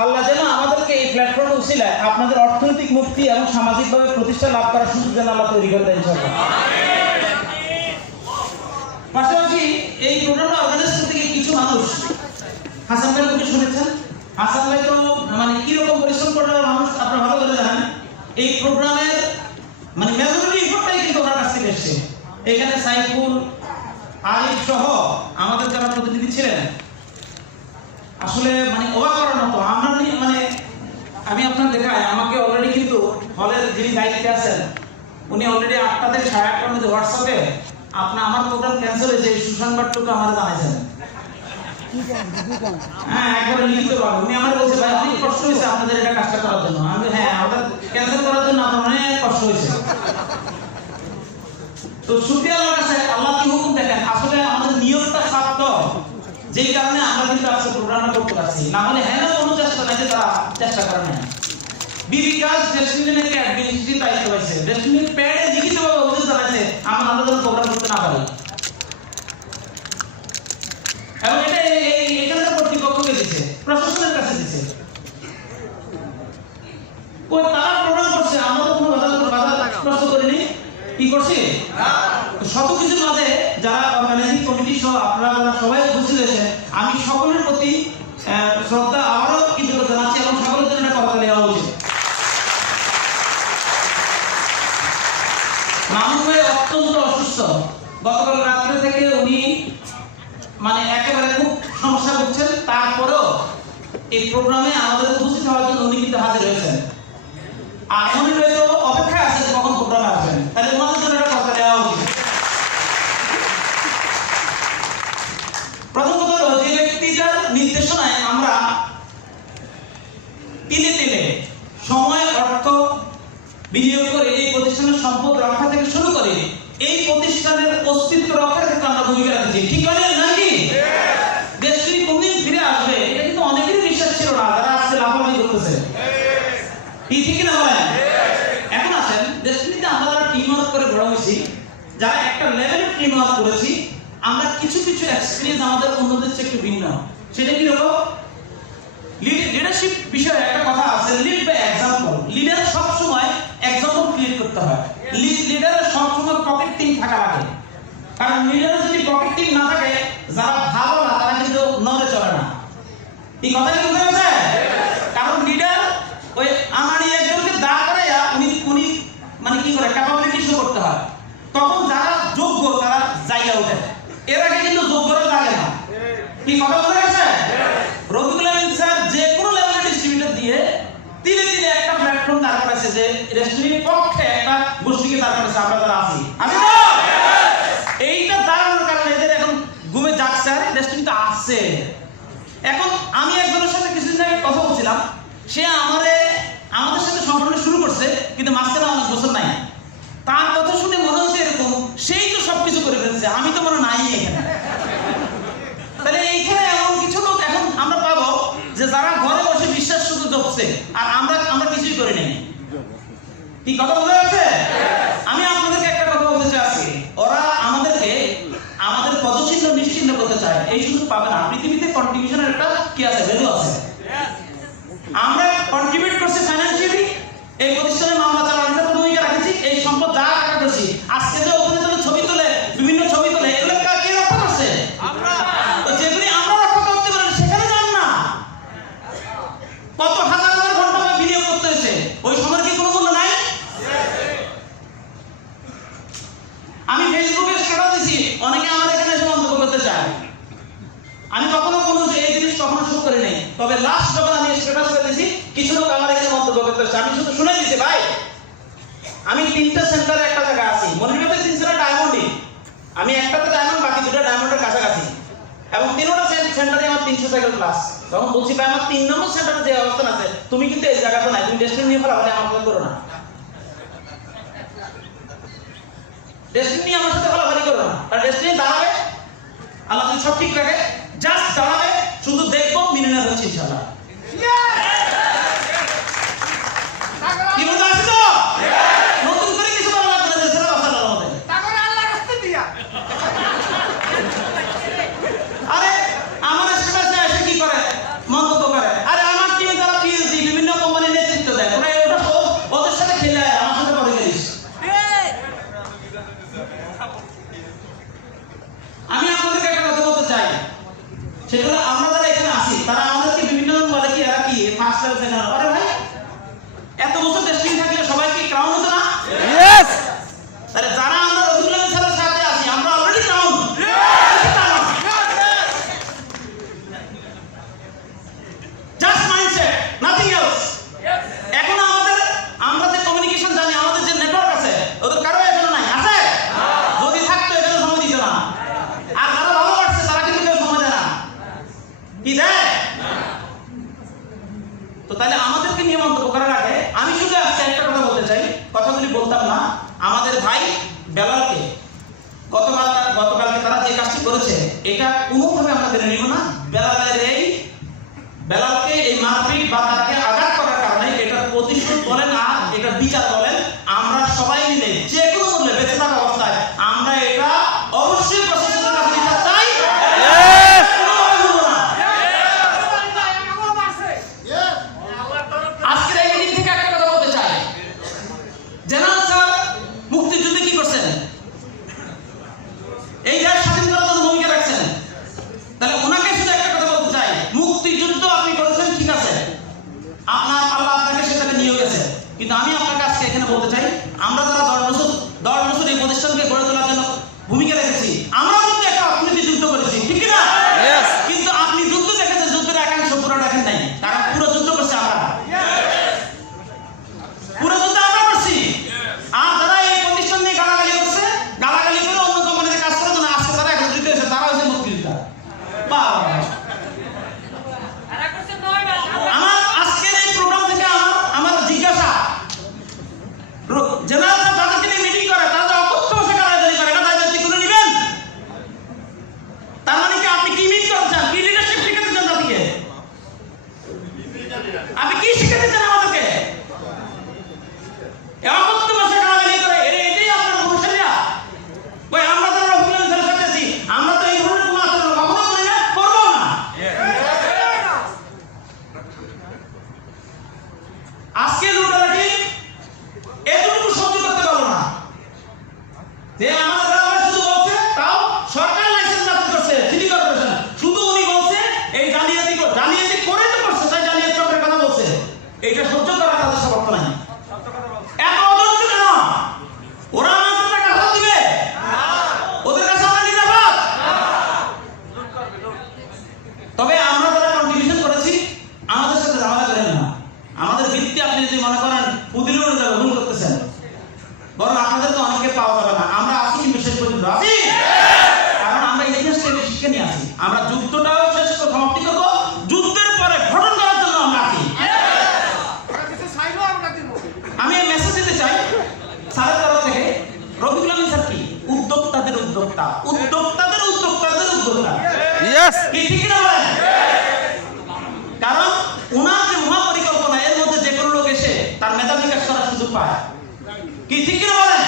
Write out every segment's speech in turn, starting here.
আল্লাহ যেন আমাদেরকে এই প্ল্যাটফর্মে উসিলায় আপনাদের অর্থনৈতিক মুক্তি এবং সামাজিকভাবে প্রতিষ্ঠা লাভ করার সুযোগ যেন আল্লাহ তৈরি করে দেন ইনশাআল্লাহ। পাশাপাশি এই প্রোগ্রামটা অর্গানাইজ করতে গিয়ে কিছু মানুষ, হাসান ভাই আপনি শুনেছেন, হাসান ভাই তো মানে কিরকম পরিশ্রম করে মানুষ আপনারা ভালো করে জানেন। এই প্রোগ্রামের মানে মেজরিটি ইফোর্টটাই কিন্তু ওনার কাছ থেকে এসছে। এখানে সাইফুল, আরিফ সহ আমাদের যারা প্রতিনিধি ছিলেন, আসলে মানে অবাক করার মতো। আমরা মানে আমি আপনার দেখাই, আমাকে অলরেডি কিন্তু হলের যিনি দায়িত্বে আছেন উনি অলরেডি 8টা থেকে 8:30টার মধ্যে হোয়াটসঅ্যাপে আপনার আমার প্রোগ্রাম ক্যান্সেল হয়েছে এই সুসংবাদটুকু আমার জানাইছেন। হ্যাঁ, একবার লিখিত ভাবে উনি আমার বলছে ভাই অনেক কষ্ট হয়েছে আপনাদের এটা কাজটা করার জন্য। আমি হ্যাঁ, আমাদের ক্যান্সেল করার জন্য আপনার অনেক কষ্ট হয়েছে। তো শুকরিয়া আল্লাহর কাছে। আল্লাহ কি হুকুম দেখেন, আসলে আমাদের নিয়তটা সার্থক, যেই কারণে আমরা কিন্তু আজকে প্রোগ্রামটা করতে পারছি। না হলে হ্যাঁ না কোনো চেষ্টা নাই যে তারা চেষ্টা করে না। বিবিকাজ ডেস্টিনির একটা অ্যাডমিনিস্ট্রেটিভ দায়িত্ব পাইছে, ডেস্টিনির প্যাডে লিখিতভাবে অভিযোগ জানাইছে আমরা যেন প্রোগ্রাম করতে না পারি। এবং এটা এখানকার কর্তৃপক্ষকে দিচ্ছে, প্রশাসনের কাছে দিচ্ছে। ওই তারা প্রোগ্রাম করছে, আমরা তো কোনো বাধা প্রশ্ন করিনি। কি করছি শত কিছুর মাঝে যারা অর্গানাইজিং কমিটি সহ আপনারা যারা সবাই উপস্থিত হয়েছেন, আমি সকলের প্রতি শ্রদ্ধা আবারও কৃতজ্ঞতা জানাচ্ছি এবং সকলের জন্য একটা কথা নেওয়া উচিত। মামুন ভাই অত্যন্ত অসুস্থ, গতকাল রাত্রে থেকে উনি মানে একেবারে খুব সমস্যা করছেন। তারপরেও এই প্রোগ্রামে আমাদের উপস্থিত হওয়ার জন্য উনি কিন্তু হাজির হয়েছেন। আর উনি হয়তো অপেক্ষায় আছেন কখন প্রোগ্রামে আসবেন, তাহলে ওনাদের জন্য একটা কথা দেওয়া উচিত। প্রথম কথা হলো, যে ব্যক্তিটার নির্দেশনায় আমরা তিলে তিলে সময় অর্থ বিনিয়োগ করে এই প্রতিষ্ঠানের সম্পদ রক্ষা থেকে শুরু করে এই প্রতিষ্ঠানের অস্তিত্ব রক্ষার ক্ষেত্রে আমরা ভূমিকা রাখছি, ঠিক বলে নাকি? দেশটি কোনদিন ফিরে আসবে এটা কিন্তু অনেকেরই বিশ্বাস ছিল না, যারা আজকে লাফালাফি করতেছে। ঠিক না বলেন? এখন আসেন, দেশটিতে আমরা যারা টিম ওয়ার্ক করে বড় হয়েছি, যারা একটা লেভেলে টিম ওয়ার্ক করেছি, আমরা কিছু কিছু এক্সপেরিয়েন্স আমাদের অন্যদের চেয়ে একটু ভিন্ন। সেটা কি হলো, লিডারশিপ বিষয়ে একটা কথা আছে, লিড বাই এক্সাম্পল। লিডার সব সময় এক্সাম্পল ক্রিয়েট করতে হয়। লিডারের সব সময় পকেট টিম থাকা লাগে, কারণ লিডারের যদি পকেট টিম না থাকে, যারা ভালো না তারা কিন্তু নড়ে চলে না। এই কথা কি বুঝতে পারছেন? কারণ লিডার ওই আমারই একজনকে দাঁড় করাইয়া উনি মানে কি করে ক্যাপাবিলিটি শো করতে হয়, তখন যারা যোগ্য তারা জায়গা ওঠে, এর আগে কিন্তু যোগ্যরা লাগে না। কি কথা বুঝতে পারছেন? রফিকুল আমিন স্যার যে কোনো লেভেলে ডিস্ট্রিবিউটর দিয়ে তিলে তিলে একটা প্ল্যাটফর্ম দাঁড় করাইছে, যে রেস্টুরেন্টের পক্ষে একটা গোষ্ঠীকে দাঁড় করাইছে। আমরা যারা আছি তো এইটা দাঁড়ানোর কারণে এদের এখন ঘুমে যাচ্ছে আর রেস্টুরেন্টটা আসছে। এখন আমি একজনের সাথে কিছুদিন আগে কথা বলছিলাম, সে আমাদের সাথে সম্পর্ক শুরু করছে, কিন্তু মাঝখানে অনেক বছর নাই। তার কথা শুনে মনে হচ্ছে এরকম সেই তো সবকিছু করে ফেলছে, আমি তো মনে নাই এখানে। তাহলে এইখানে এমন কিছু লোক এখন আমরা পাবো যে যারা ঘরে বসে বিশ্বাস শুধু জপছে, আর আমরা কিছুই করি নাই। কি কথা বোঝা যাচ্ছে? আমি আপনাদেরকে একটা কথা বলতে চাচ্ছি, ওরা আমাদেরকে আমাদের পদচিহ্ন নিশ্চিহ্ন করতে চায়, এই সুযোগ পাবে না। পৃথিবীতে কন্ট্রিবিউশনের একটা কি আছে, ভ্যালু আছে। আমরা কন্ট্রিবিউট করছি ফাইন্যান্সিয়ালি, এই প্রতিষ্ঠানে মামলা চালানোর ভূমিকা রাখছি, এই সম্পদ যা টাকা করছি, আজকে যে ওখানে ছবি তোলে, বিভিন্ন ছবি তোলে, এগুলো কে রক্ষা করছে? আমরা। তো যেগুলি আমরা রক্ষা করতে পারি সেখানে যান না। কত হাজার হাজার ঘন্টা বিনিয়োগ করতে হয়েছে, ওই সময়ের কি কোনো মূল্য নাই? আমি ফেসবুকে স্ট্যাটাস দিছি, অনেকে আমার এখানে এসে মন্তব্য করতে চায়। আমি কখনো কোনো এই জিনিস কখনো শুরু করি নাই, তবে লাস্ট যখন আমি স্ট্যাটাস করে দিছি, কিছু লোক আমার এখানে মন্তব্য করতে চায়। আমি শুধু শুনে দিছি, ভাই আমি 3টা সেন্টারে একটা জায়গা আছি, মনিটরতে 3 সেন্টার ডায়মন্ডই, আমি একটাতে ডায়মন্ড, বাকি 2টা ডায়মন্ডের কাছাকাছি, এবং 3টা সেন্টারে আমার 300 সাইকেল প্লাস। তখন বলছি ভাই আমার 3 নম্বর সেন্টারে যে অবস্থান আছে, তুমি কিন্তু এই জায়গাতে নাই, তুমি ডেস্টিনি নিয়ে ফেলা, বলে আমার করো না, ডেস্টিনি নিয়ে আমার সাথে ফলাফালি করো না। কারণ ডেস্টিনি দাঁড়াবে, আল্লাহ যদি সব ঠিক রাখে, জাস্ট দাঁড়াবে, শুধু দেখবো মিলিয়নার হচ্ছে ইনশাআল্লাহ। কি বলতে আছে তো? নতুন করে কিছু বলা লাগবে না, সেটা কথা বলা হবে। তারপরে আল্লাহ রাস্তা দিয়া। আরে আমার স্ট্যাটাসে এসে কি করে? মন্তব্য করে। আরে আমার টিমে যারা তো তাহলে আমাদেরকে নিয়ে মন্তব্য করার আগে আমি শুধু আজকে একটা কথা বলতে চাই, কথাগুলি বলতাম না। আমাদের ভাই বেলালকে গতকালকে তারা যে কাজটি করেছে এটা কোনোভাবে আমরা মেনে নিব না। বেলালকে এই মারপিট বা তাকে আঘাত করার কারণে এটা প্রতিশোধ বলেন আর এটা বিচার বলেন, আমরা সবাই মিলে যে কোনো মূল্যে বেঁচে থাকা অবস্থায় আমরা এটা অবশ্যই প্রশাসনের কাছে বিচার চাই। আজকের এই মিটিং থেকে একটা কথা বলতে চাই, জেনারেল স্যার মুক্তিযুদ্ধে কি করছেন? এই দেশ স্বাধীন করার জন্য ভূমিকা রাখছেন। তাহলে ওনাকে শুধু একটা কথা বলতে চাই, মুক্তিযুদ্ধ আপনি করেছেন ঠিক আছে, আপনার আল্লাহ আপনাকে সেটাকে নিয়ে গেছে, কিন্তু আমি আপনার কাছে এখানে বলতে চাই আমরা যারা 10 বছর এই প্রতিষ্ঠানকে গড়ে তোলার জন্য ভূমিকা রেখেছি, আমরা কিন্তু একটা অর্থনৈতিক যুদ্ধ করেছি, ঠিক না? কিন্তু আপনি যুদ্ধ দেখেছেন, যুদ্ধের একাংশ পুরো দেখেন নাই, কারণ পুরো যুদ্ধ করছে আমরা, পুরো যুদ্ধ আমরা করছি। আর যারা এই প্রতিষ্ঠান নিয়ে গালাগালি করছে, গালাগালি করে অন্য কোম্পানিতে কাজ করার জন্য আজকে তারা একত্রিত হয়েছে, তারা হচ্ছে মুক্তিযোদ্ধা। আমার আজকের এই প্রোগ্রাম থেকে আমার জিজ্ঞাসা, জেনারেল যাদেরকে নিয়ে মিটিং করে তারা অকথ্য ভাষায় গালাগালি করে, এটা দায়িত্ব করে নেবেন? তার মানে কি আপনি কি মিট করছেন? কি লিডারশিপ শিখাতে চান জাতিকে? আপনি কি শিখাতে চান আমাদেরকে? অকথ্য ভাষায় গালাগালি করে এটাই আপনার অনুসারীরা? ওই আমরা তো রফিকুল স্যারের সাথে আছি, আমরা তো এই ধরনের কোনো আচরণ কখনো করি না, করবো না। আজকে লুটারাটি এতটুকু সহ্য করতে পারলো না যে আমাদের শুধু বলছে, তাও সরকার লাইসেন্স বাতিল করছে, সিটি কর্পোরেশন শুধু উনি বলছে এই জালিয়াতি করে তো করছে, তাই জালিয়াতি চক্রের কথা বলছে, এইটা সহ্য করা তাদের সামর্থ্য নাই। এত অধৈর্য কেন? ওরা আমাদের টাকা ফেরত দিবে? ওদের কাছে আমরা নিরাপদ? তবে আমরা যারা কন্ট্রিবিউশন করেছি আমাদের সাথে ঝামেলা করেন না। আমাদের ভিত্তি আপনি যদি মনে করেন পুদিলে উড়ে যাবে, ভুল করতেছেন। বরং আপনাদের তো অনেকে পাওয়া যাবে না, আমরা আছি কিন্তু শেষ পর্যন্ত আছি, কারণ আমরা ইতিহাস থেকে শিক্ষা নিয়ে আসি। আমরা যুদ্ধটাও শেষ সমাপ্তি করবো, যুদ্ধের পরে গঠন করার জন্য আমরা আছি। আমি এই মেসেজ দিতে চাই স্যারের তরফ থেকে, রফিকুল আমিন স্যার কি উদ্যোক্তাদের উদ্যোক্তা, উদ্যোক্তাদের উদ্যোক্তা, কি ঠিক না বলেন? কারণ ওনার যে মহাপরিকল্পনা, এর মধ্যে যে কোনো লোক এসে তার মেধা বিকাশ করার সুযোগ পায়, কি ঠিক কিনা বলেন?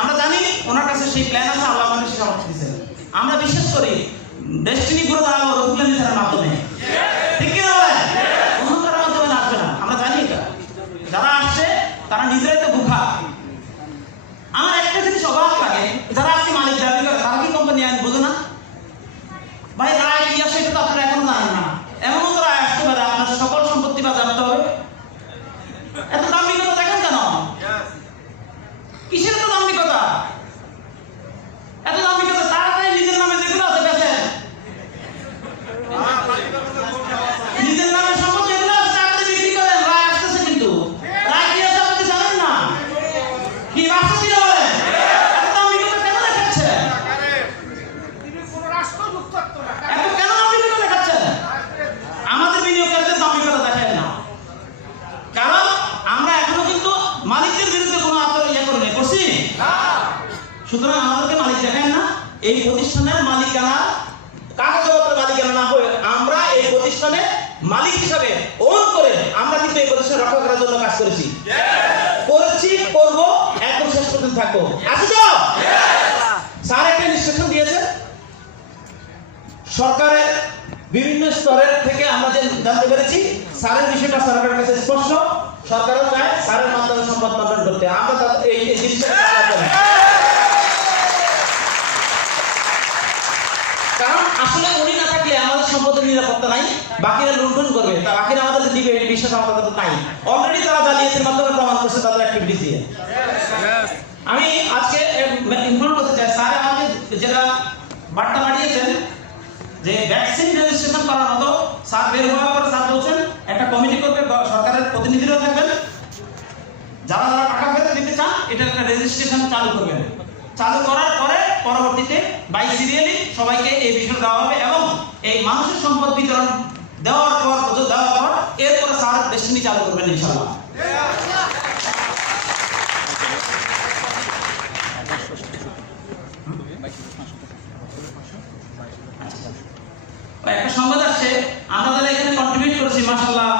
আমরা জানি ওনার কাছে সেই প্ল্যান আছে, আল্লাহ আমাদের সামর্থ্য দিয়েছেন। আমরা বিশ্বাস করি ডেস্টিনি পুরো দাঁড়াবো রফিকুল আমিন স্যারের মাধ্যমে, ঠিক কিনা বলেন? অন্য কারোর মাধ্যমে আসবে না, আমরা জানি এটা। যারা আসছে তারা নিজেরাই তো ভুখা। আমার একটা জিনিস অবাক লাগে, যারা আজকে মালিক দাবি করে তারা কি কোম্পানি আইন বোঝে না? ভাই রায় কি আসে এটা তো আপনারা এখন জানেন না। এমনও তো রায় আসতে পারে আপনার সকল সম্পত্তি বাজেয়াপ্ত হবে। এত দাম্ভিকতা দেখেন কেন? কিসের এত দাম্ভিকতা? এত দাম্ভিকতা তাড়াতাড়ি নিজের নামে যেগুলো আছে বেচেন, নিজের নামে সম্পদ যেগুলো আছে তাড়াতাড়ি বিক্রি করেন। রায় আসতেছে, কিন্তু রায় কি আছে আপনি জানেন না? কি বাসা কি বলেন? এত দাম্ভিকতা কেন দেখাচ্ছেন? এত কেন দাম্ভিকতা দেখাচ্ছেন? আমাদের বিনিয়োগকারীদের দাম্ভিকতা দেখায় না, কারণ আমরা এখনো কিন্তু মালিকদের বিরুদ্ধে কোনো আচরণ করছি। সুতরাং আমাদেরকে মালিক দেখায় না। এই প্রতিষ্ঠানের মালিকানা, কাগজপত্রের মালিকানা না হয়ে আমরা এই প্রতিষ্ঠানের মালিক হিসাবে ওন করে আমরা কিন্তু এই প্রতিষ্ঠান রক্ষা করার জন্য কাজ করেছি, করবো, একদম শেষ পর্যন্ত থাকবো। আছে তো? স্যার একটা ইনস্ট্রাকশন দিয়েছে সরকারের বিভিন্ন স্তরের থেকে, আমরা যে জানতে পেরেছি স্যারের বিষয়টা সরকারের কাছে স্পষ্ট। সরকারও চায় স্যারের মাধ্যমে সম্পদ বন্টন করতে। আমরা এই জিনিসটা, কারণ আসলে উনি না থাকলে আমাদের সম্পদের নিরাপত্তা নাই, বাকিরা লুণ্ঠন করবে, তা বাকিরা আমাদের দিবে এই বিশ্বাস আমাদের নাই। অলরেডি তারা জালিয়াতির মাধ্যমে প্রমাণ করছে তাদের অ্যাক্টিভিটিস দিয়ে। আমি আজকে ইনফর্ম করতে চাই, স্যার আমাকে যেটা বার্তা পাঠিয়েছেন যে ভ্যাকসিন রেজিস্ট্রেশন করার মতো, স্যার বের হওয়ার পর স্যার বলছেন একটা কমিটি করবে, সরকারের প্রতিনিধিরা থাকবেন, যারা যারা টাকা ফেরত দিতে চান এটা একটা রেজিস্ট্রেশন চালু করবেন। চালু করার পরে পরবর্তীতে বাই সিরিয়ালি সবাইকে এই বিষয় দেওয়া হবে, এবং এই মানুষের সম্পদ বিতরণ দেওয়ার পর এরপরে স্যার ডেস্টিনি চালু করবেন ইনশাআল্লাহ। একটা সংবাদ আসছে, আমরা যারা এখানে কন্ট্রিবিউট করেছি মাশাআল্লাহ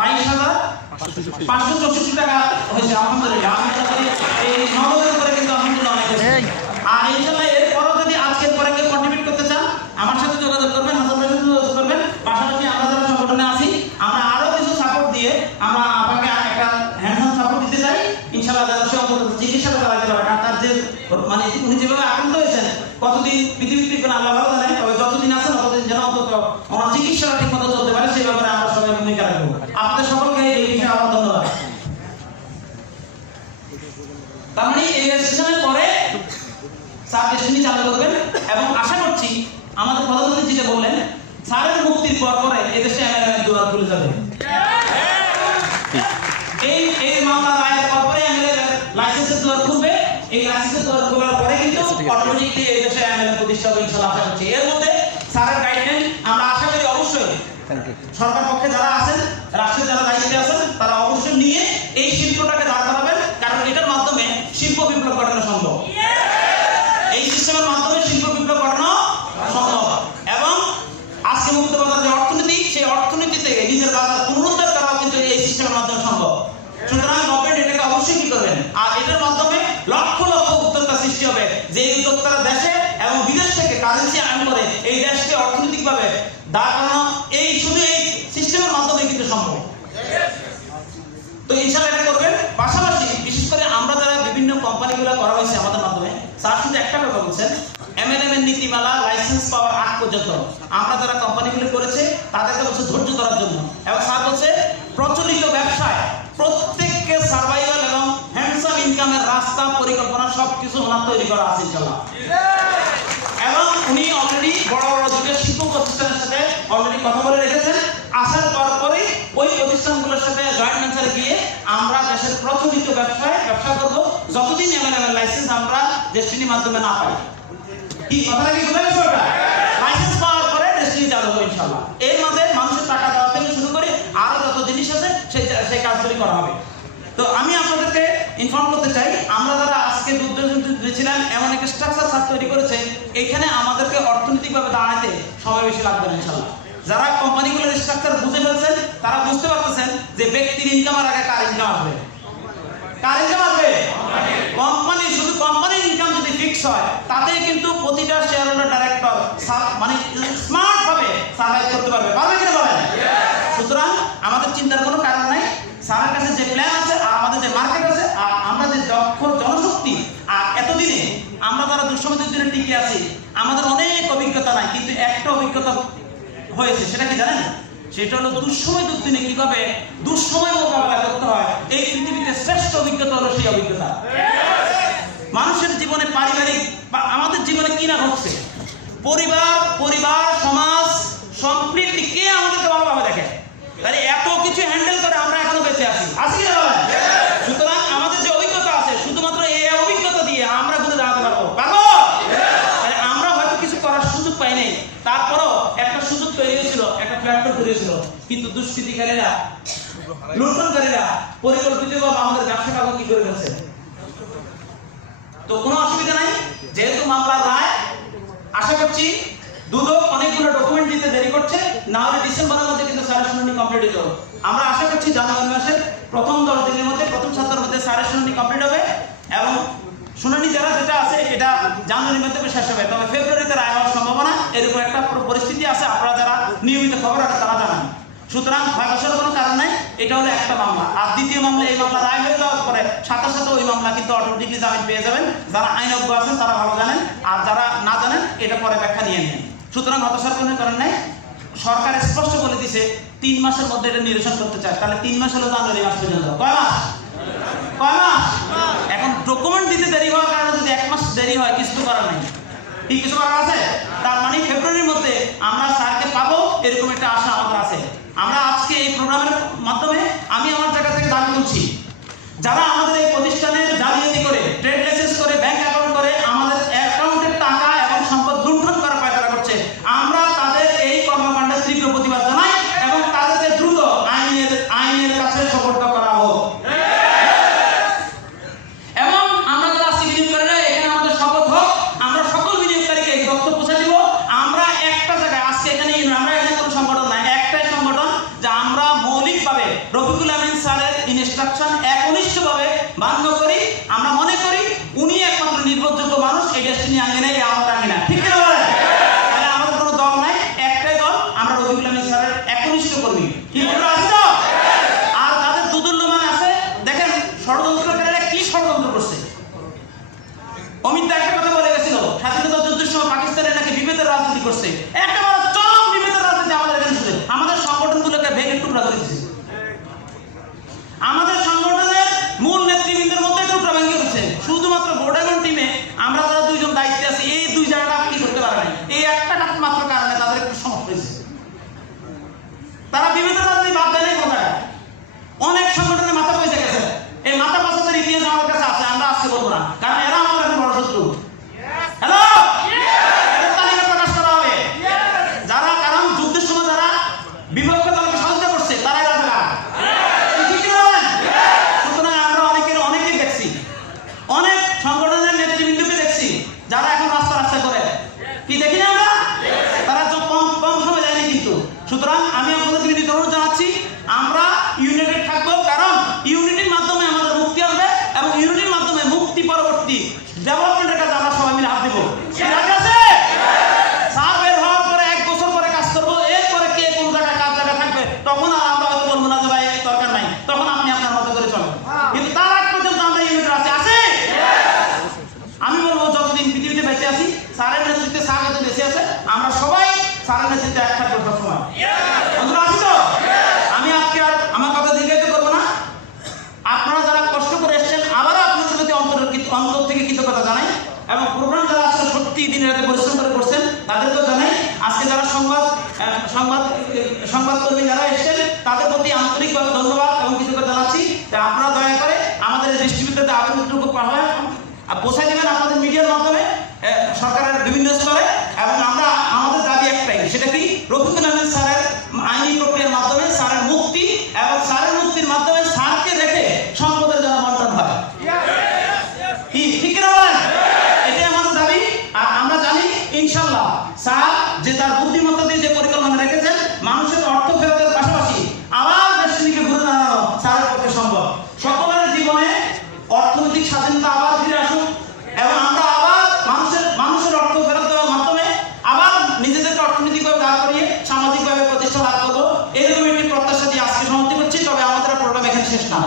22,564 টাকা হয়েছে আলহামদুলিল্লাহ। এই নগদের করে কিন্তু আলহামদুলিল্লাহ অনেক হয়েছে। আর ইনশাআল্লাহ এরপরও যদি আজকের পরে কেউ কন্ট্রিবিউট করতে চান আমার সাথে যোগাযোগ করবেন, হাসান ভাইয়ের সাথে যোগাযোগ করবেন। পাশাপাশি আমরা যারা সংগঠনে আছি আমরা আরো কিছু সাপোর্ট দিয়ে আমরা আপনাকে একটা হ্যান্ডসাম সাপোর্ট দিতে চাই ইনশাআল্লাহ, যারা সে অন্তত চিকিৎসাটা চালাতে পারবে। আর তার যে মানে উনি যেভাবে আক্রান্ত হয়েছেন কতদিন পৃথিবীতে কোনো আল্লাহ ভালো জানে, তবে যতদিন আছেন ততদিন যেন অন্তত ওনার চিকিৎসাটা ঠিক মতো চলতে পারে সেই ব্যাপারে আমরা সবাই ভূমিকা রাখবো। আপনাদের সকলকে এই বিষয়ে আবার ধন্যবাদ। তার মানে এই রেজিস্ট্রেশনের পরে স্যার ডেস্টিনি চালু করবেন এবং আশা করছি আমাদের প্রধানমন্ত্রী যেটা বললেন স্যারের মুক্তির পর পরে এদেশে এমএলএ দুয়ার খুলে যাবে। এই মামলা রায়ের পর পরে এমএলএ লাইসেন্সের দুয়ার খুলবে। এই লাইসেন্সের দুয়ার খোলার পরে কিন্তু অটোমেটিকলি এই দেশে এমএলএ প্রতিষ্ঠা হবে ইনশাআল্লাহ আশা করছি। এর মধ্যে স্যারের গাইডলাইন আমরা আশা করি অবশ্যই সরকার পক্ষে যারা আছেন, রাষ্ট্রের যারা দায়িত্বে আছেন তারা অবশ্যই নিয়ে এই শিল্পটাকে দাঁড় করাবেন, কারণ এটার মাধ্যমে শিল্প বিপ্লব ঘটানো সম্ভব। এই সিস্টেমের মাধ্যমে শিল্প বিপ্লব ঘটানো সম্ভব এবং আজকে মুক্ত বাজার যে অর্থনীতি সেই অর্থনীতিতে নিজের বাজার পুনরুদ্ধার করাও কিন্তু এই সিস্টেমের মাধ্যমে সম্ভব। সুতরাং গভর্নমেন্ট এটাকে অবশ্যই কি করবেন, আর এটার মাধ্যমে লক্ষ লক্ষ উদ্যোক্তা সৃষ্টি হবে যে উদ্যোক্তারা দেশে এবং বিদেশ থেকে কারেন্সি আইন করে এই দেশকে অর্থনৈতিকভাবে দাঁড় করানো এই শুধু এই সিস্টেমের মাধ্যমে কিন্তু সম্ভব। তো ইনশাআল্লাহ এটা করবেন। পাশাপাশি বিশেষ করে আমরা যারা বিভিন্ন কোম্পানিগুলো করা হয়েছে আমাদের মাধ্যমে, স্যার শুধু একটা কথা বলছেন এমএলএম এর নীতিমালা লাইসেন্স পাওয়ার আগ পর্যন্ত আমরা যারা কোম্পানিগুলো করেছে তাদেরকে বলছে ধৈর্য ধরার জন্য, এবং স্যার বলছে প্রচলিত ব্যবসায় প্রত্যেককে সার্ভাইভাল এবং হ্যান্ডসাম ইনকামের রাস্তা পরিকল্পনা সবকিছু ওনার তৈরি করা আছে ইনশাআল্লাহ। এবং উনি অলরেডি বড় বড় দুটো শিল্প প্রতিষ্ঠানের সাথে অলরেডি কথা বলে রেখেছেন। আসার পর পরেই ওই প্রতিষ্ঠানগুলোর সাথে জয়েন্ট ভেঞ্চারে গিয়ে আমরা দেশের প্রচলিত ব্যবসায় ব্যবসা করব যতদিন এমএলএম লাইসেন্স আমরা ডেস্টিনির মাধ্যমে না পাই। কি কথাটা কি বুঝা গেছে? ওটা লাইসেন্স পাওয়ার পরে ডেস্টিনি চালু হবে ইনশাআল্লাহ। এর মধ্যে মানুষের টাকা দেওয়া থেকে শুরু করে আরো যত জিনিস আছে সেই কাজগুলি করা হবে। তো আমি আপনাদেরকে ইনফর্ম করতে চাই আমরা যারা আজকে যুদ্ধ দিয়েছিলাম এমন একটা স্ট্রাকচার স্যার তৈরি করেছে, এখানে আমাদেরকে অর্থনৈতিকভাবে দাঁড়াতে সময় বেশি লাগবে না ইনশাআল্লাহ। যারা কোম্পানিগুলোর স্ট্রাকচার বুঝে ফেলছেন তারা বুঝতে পারতেছেন যে ব্যক্তির ইনকামের আগে কার ইনকাম আসবে। কার ইনকাম আসবে? কোম্পানি। শুধু কোম্পানির ইনকাম যদি ফিক্স হয় তাতে কিন্তু প্রতিটা শেয়ার হোল্ডার ডাইরেক্টর মানে স্মার্ট ভাবে সার্ভাইভ করতে পারবে। পারবে কিনা বলেন? সুতরাং আমাদের চিন্তার কোনো কারণ নাই। স্যারের কাছে যে প্ল্যান আছে আর আমাদের যে মার্কেট আছে আর আমরা যে দক্ষ জনশক্তি, আর এতদিনে আমরা যারা দুঃসময়ের দিনে টিকে আছি আমাদের অনেক অভিজ্ঞতা নাই, কিন্তু একটা অভিজ্ঞতা হয়েছে। সেটা কি জানেন? সেটা হলো দুঃসময় দুর্দিনে কিভাবে দুঃসময় মোকাবেলা করতে হয়। এই পৃথিবীতে শ্রেষ্ঠ অভিজ্ঞতা হলো সেই অভিজ্ঞতা। মানুষের জীবনে পারিবারিক বা আমাদের জীবনে কি না ঘটছে, পরিবার সমাজ সম্পৃক্তি কে আমাদেরকে ভালোভাবে দেখে, তাহলে এত কিছু হ্যান্ডেল করে আমরা এখনো বেঁচে আছি। আছি কি না বলেন? সুতরাং আমাদের যে অভিজ্ঞতা আছে শুধুমাত্র এই অভিজ্ঞতা দিয়ে আমরা ঘুরে দাঁড়াতে পারবো। তাহলে আমরা হয়তো কিছু করার সুযোগ পাই নাই, তারপরও একটা সুযোগ তৈরি হয়েছিল, একটা প্ল্যাটফর্ম তৈরি হয়েছিল, কিন্তু দুষ্কৃতিকারীরা লুণ্ঠনকারীরা পরিকল্পিতভাবে আমাদের ব্যবসাটাকে কি করে ফেলছে। তো কোনো অসুবিধা নাই, যেহেতু মামলার রায় আশা করছি দুদক অনেকগুলো ডকুমেন্ট দিতে দেরি করছে, না হলে ডিসেম্বরের মধ্যে কিন্তু স্যারের শুনানি কমপ্লিট হয়ে যাবে। আমরা আশা করছি জানুয়ারি মাসের প্রথম 10 দিনের মধ্যে, প্রথম সপ্তাহের মধ্যে স্যারের শুনানি কমপ্লিট হবে এবং শুনানি যেটা আছে এটা জানুয়ারির মধ্যে শেষ হবে। তবে ফেব্রুয়ারিতে রায় হওয়ার সম্ভাবনা এরকম একটা পরিস্থিতি আছে, আপনারা যারা নিয়মিত খবর রাখেন তারা জানেন। সুতরাং ভয় বসার কোনো কারণ নাই। এটা হলো একটা মামলা। আর দ্বিতীয় মামলা, এই মামলা রায় হয়ে যাওয়ার পরে সাথে সাথে ওই মামলা কিন্তু অটোমেটিকলি জামিন পেয়ে যাবেন। যারা আইনজ্ঞ আছেন তারা ভালো জানেন, আর যারা না জানেন এটা পরে ব্যাখ্যা নিয়ে নেন। সুতরাং হতাশার কোনো কারণ নাই। সরকার স্পষ্ট বলে দিয়েছে 3 মাসের মধ্যে এটা নিরসন করতে চায়। তাহলে 3 মাস হলো জানুয়ারি মাস পর্যন্ত। কয় মাস? এখন ডকুমেন্ট দিতে দেরি হওয়ার কারণে যদি 1 মাস দেরি হয় কিছু করার নেই। কি কিছু করার আছে? তার মানে ফেব্রুয়ারির মধ্যে আমরা স্যারকে পাবো এরকম একটা আশা আমাদের আছে। আমরা আজকে এই প্রোগ্রামের মাধ্যমে আমি আমার জায়গা থেকে দাবি করছি, যারা আমাদের এই প্রতিষ্ঠানের জালিয়াতি করে, ট্রেড লাইসেন্স করে, ব্যাংক অ্যাকাউন্ট করে আমাদের অ্যাকাউন্টের টাকা এবং সম্পদ লুণ্ঠন করার পায়তারা করছে, আমরা তাদের এই কর্মকাণ্ডের তীব্র প্রতিবাদ জানাই এবং তাদেরকে দ্রুত রফিকুল আমিন স্যারের ইনস্ট্রাকশন একনিষ্ঠভাবে মান্য করি। আমরা মনে করি উনি একমাত্র নির্ভরযোগ্য মানুষ এই ডেস্টিনি আঙ্গিনায়, আমার আঙ্গিনা, ঠিক না বলেন? তাহলে আমাদের কোনো দল নাই, একটাই দল, আমরা রফিকুল আমিন স্যারের একনিষ্ঠ কর্মী। কি বলবো আছে তো? আর তাদের দুদুল্যমান আছে, দেখেন ষড়যন্ত্রকারীরা কি ষড়যন্ত্র করছে। অমিত দা একটা কথা বলে গেছিল, স্বাধীনতা যুদ্ধের সময় পাকিস্তানের নাকি বিভেদের রাজনীতি করছে। একেবারে চরম বিভেদের রাজনীতি আমাদের এখানে শুনে আমাদের সংগঠনগুলোকে ভেঙে টুকরা করে দিচ্ছে। আমাদের সংগঠনের মূল নেতৃবৃন্দের মধ্যে টুকরা ভেঙে গেছে। শুধুমাত্র ভোটাগন টিমে আমরা যারা দুইজন দায়িত্বে আছি, এই দুই জায়গাটা কি করতে পারে নাই, এই একটা মাত্র কারণে তাদের একটু সমস্যা হয়েছে। তারা বিভেদের রাজনীতি বাদ দেয় নাই কোথায়। অনেক সংগঠনের মাথা পয়সা গেছে, এই মাথা পয়সাদের ইতিহাস আমাদের কাছে আছে, আমরা আজকে বলবো না, কারণ এরা আমাদের এখন বড় শত্রু। হ্যালো, তালিকা প্রকাশ করা হবে যারা, কারণ যুদ্ধের সময় যারা বিপক্ষ দলকে সহযোগিতা করছে তারাই রাজা। সুতরাং আমরা অনেকেই দেখছি, অনেক সংগঠনের নেতৃবৃন্দকে দেখছি যারা এখন রাস্তা রাস্তা করে, কি দেখি না আমরা, তারা কম সময় যায়নি কিন্তু। সুতরাং আমি আপনাদের বিনীত অনুরোধ জানাচ্ছি, আমরা ইউনাইটেড থাকবো, কারণ ইউনিটির মাধ্যমে আমাদের মুক্তি আসবে এবং ইউনিটির মাধ্যমে মুক্তি পরবর্তী ডেভেলপমেন্টের কাজে আমরা সবাই মিলে হাত দেবো। ঠিক আছে? স্যার বের হওয়ার পরে 1 বছর পরে কাজ করবো, এরপরে কে কোন জায়গায় কাজ জায়গায় থাকবে তখন আর আমরা হয়তো বলবো না যে ভাই দরকার নাই, তখন আপনি আপনার মতো করে চলেন। কিন্তু তার আগ পর্যন্ত আমরা ইউনিটেড আছে। আমি বলবো যতদিন পৃথিবীতে বেঁচে আছি, স্যারের নেতৃত্বে, স্যার যাতে বেঁচে আছে, আমরা সবাই স্যারের নেতৃত্বে এক থাকবো সবসময়। বন্ধুরা আছি তো? আমি আজকে আর আমার কথা দীর্ঘায়িত করবো না। আপনারা যারা কষ্ট করে এসেছেন, আবারও আপনাদের প্রতি অন্তর থেকে কৃতজ্ঞতা জানাই, এবং প্রোগ্রাম যারা আসলে সত্যি দিনের রাতে পরিশ্রম করে করছেন তাদেরকেও জানাই। আজকে যারা সংবাদকর্মী যারা এসেছেন তাদের প্রতি আন্তরিকভাবে ধন্যবাদ এবং কৃতজ্ঞতা জানাচ্ছি। আপনারা দয়া করে আমাদের ডিস্ট্রিবিউটরতে আবেদনটুকু পৌঁছায় দেবেন আপনাদের মিডিয়ার মাধ্যমে সরকারের বিভিন্ন স্তরে, এবং আমরা আমাদের দাবি একটাই, সেটা কি, রফিকুল আমিন স্যারের আইনি প্রক্রিয়ার মাধ্যমে স্যারের মুক্তি, এবং স্যারের মুক্তির মাধ্যমে স্যারকে রেখে সম্পদের জন্য বন্টন হয়। কি ঠিক না বলেন? এটাই আমাদের দাবি। আর আমরা জানি ইনশাআল্লাহ স্যার যে তার বুদ্ধিমত্তা দিয়ে যে পরিকল্পনা রেখেছেন, মানুষের অর্থ ফেরতের পাশাপাশি আবার দেশটিকে ঘুরে দাঁড়ানো স্যারের পক্ষে সম্ভব। সকলের জীবনে অর্থনৈতিক স্বাধীনতা আবার ফিরে আসুক, এবং আমরা আবার মানুষের অর্থ ফেরত দেওয়ার মাধ্যমে আবার নিজেদেরকে অর্থনৈতিকভাবে দাঁড় করিয়ে সামাজিকভাবে প্রতিষ্ঠা লাভ করবো। এরকম একটি প্রত্যাশা দিয়ে আজকে সমাপ্তি করছি। তবে আমাদের প্রোগ্রাম এখানে শেষ না।